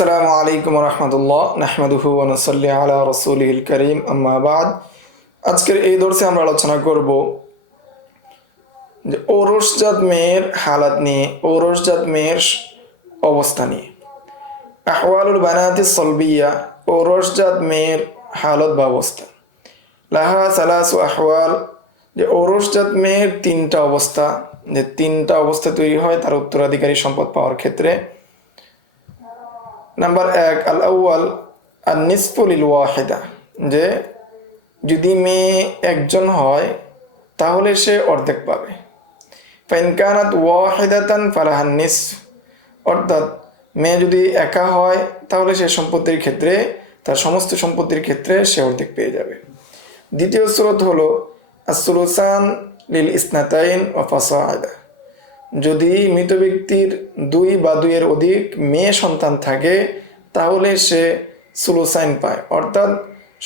আসসালামু আলাইকুম রহমতুল্লাহ নাহমাদুহু ওয়া নুসাল্লি আলা রাসূলিল কারীম আম্মা বাদ। আজকের এই দর্শে আমরা আলোচনা করব যে ওরসজাত মেয়ের হালাত নিয়ে, ওরসজাত মেয়ের অবস্থা নিয়ে। আহওয়ালুল বানাতিস সলবিয়া, ওরসজাত মেয়ের হালত বা অবস্থা। লাহা সালাসু আহওয়াল, যে ওরসজাত মেয়ের তিনটা অবস্থা, যে তিনটা অবস্থা তৈরি হয় তার উত্তরাধিকারী সম্পদ পাওয়ার ক্ষেত্রে। নাম্বার 1, আল আউয়াল আর নিসফু লিল ওয়াহিদা, যে যদি মেয়ে একজন হয় তাহলে সে অর্ধেক পাবে। ফাইন কানাত ওয়াহিদাতান ফালাহান নিসফ, অর্থাৎ মেয়ে যদি একা হয় তাহলে সে সম্পত্তির ক্ষেত্রে, তার সমস্ত সম্পত্তির ক্ষেত্রে সে অর্ধেক পেয়ে যাবে। দ্বিতীয় সূরত হলো আসসুলুসান লিল ইসনাতাইন ওয়া ফাসাআদা, যদি মৃত ব্যক্তির 2 বা 2 এর অধিক মেয়ে সন্তান থাকে তাহলে সে সুলুসাইন পায়, অর্থাৎ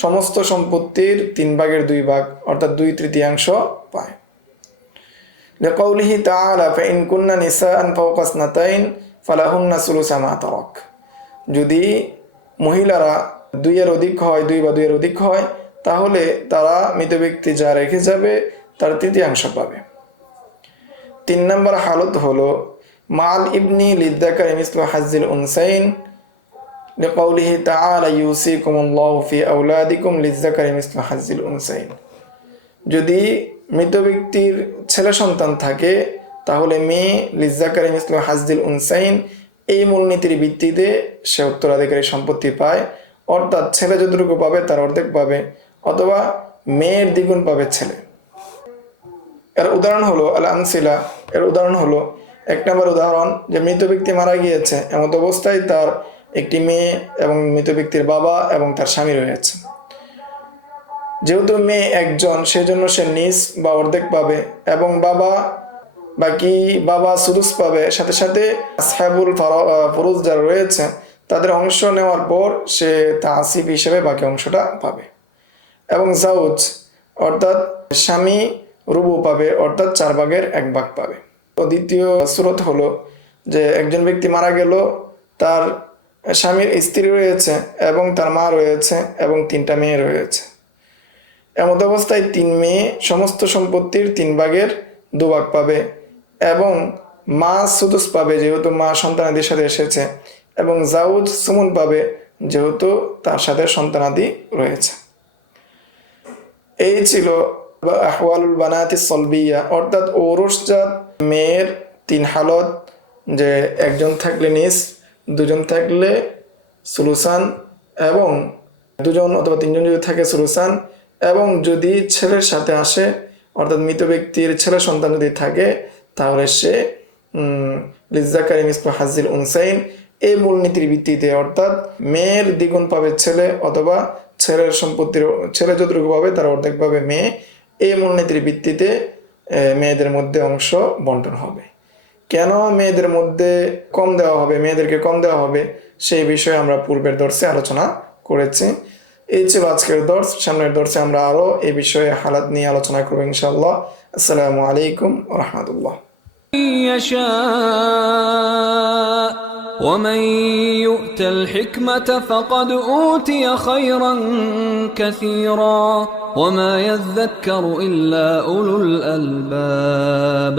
সমস্ত সম্পত্তির 3/2 অর্থাৎ 2/3 পায়। লিকাউলিহি তাআলা ফাইন কুন্না নিসাআন ফাওকা ইসনাতাইন ফালাহুন্না সুলুসা মা তারাক, যদি মহিলারা 2 এর অধিক হয়, 2 বা 2 এর অধিক হয়, তাহলে তারা মৃত ব্যক্তি যা রেখে যাবে তার 1/3 পাবে। 3 নম্বর হালত হলো মাল ইবনি লিযাকারি মিসলু হাজ্জিল উনসাইন লিকাউলিহি তাআলা ইউসিকুমুল্লাহু ফি আওলাদিকুম লিযাকারি মিসলু হাজ্জিল উনসাইন, যদি মৃত ব্যক্তির ছেলে সন্তান থাকে তাহলে মেয়ে লিযাকারি মিসলু হাজ্জিল উনসাইন এই মূলনীতির ভিত্তিতে সে উত্তরাধিকারী সম্পত্তি পায়, অর্থাৎ ছেলে যতটুকু পাবে তার অর্ধেক পাবে, অথবা মেয়ের দ্বিগুণ পাবে ছেলে। এর উদাহরণ হলো আল আমসিলা, এর উদাহরণ হলো 1 নম্বর উদাহরণ, যে মৃত ব্যক্তি মারা গিয়েছে, এমত অবস্থায় তার একটি মেয়ে এবং মৃত ব্যক্তির বাবা এবং তার স্বামী রয়েছে। যেহেতু মেয়ে একজন, সেজন্য সে নিস বা অর্ধেক পাবে, এবং বাবা সুদুস পাবে। সাথে সাথে আসহাবুল ফুরুজ যারা রয়েছে তাদের অংশ নেওয়ার পর সে তাসিব হিসেবে বাকি অংশটা পাবে। এবং জাউজ অর্থাৎ স্বামী রুবু পাবে, অর্থাৎ 4/1 পাবে। তো দ্বিতীয় সূরত হলো যে একজন ব্যক্তি মারা গেল, তার স্বামীর স্ত্রী রয়েছে এবং তার মা রয়েছে এবং 3টা মেয়ে রয়েছে। এমত অবস্থায় 3 মেয়ে সমস্ত সম্পত্তির 3/2 পাবে, এবং মা সুদুস পাবে যেহেতু মা সন্তানাদির সাথে এসেছে, এবং জাউজ সুমুন পাবে যেহেতু তার সাথে সন্তানাদি রয়েছে। এই ছিল আহওয়ালুল বানাতিস সলবিয়া, অর্থাৎ ওরসজাত মেয়ের 3 হালত, যে একজন থাকলে নিস, 2 জন থাকলে সুলুসান, এবং 2 জন অথবা 3 জন যদি থাকে সুলুসান, এবং যদি ছেলের সাথে আসে অর্থাৎ মৃত ব্যক্তির ছেলে সন্তান যদি থাকে তাহলে সে লিযাকারি মিসলু হাজ্জিল উনসাইন এই মূলনীতির ভিত্তিতে, অর্থাৎ মেয়ের দ্বিগুণ পাবে ছেলে, অথবা ছেলের সম্পত্তির ছেলে যতটুকু পাবে তার অর্ধেক পাবে মেয়ে, এই মূলনীতির ভিত্তিতে মেয়েদের মধ্যে অংশ বন্টন হবে। কেন মেয়েদের মধ্যে কম দেওয়া হবে, মেয়েদেরকে কম দেওয়া হবে, সেই বিষয়ে আমরা পূর্বের দর্শে আলোচনা করেছি। এই ছিল আজকের দর্শ। সামনের দর্শে আমরা আরো এই বিষয়ে হালাত নিয়ে আলোচনা করব ইনশাআল্লাহ। আসসালামু আলাইকুম ওয়া রাহমাতুল্লাহ। ومن يؤت الحكمة فقد أوتي خيرا كثيرا وما يذكر إلا أولو الألباب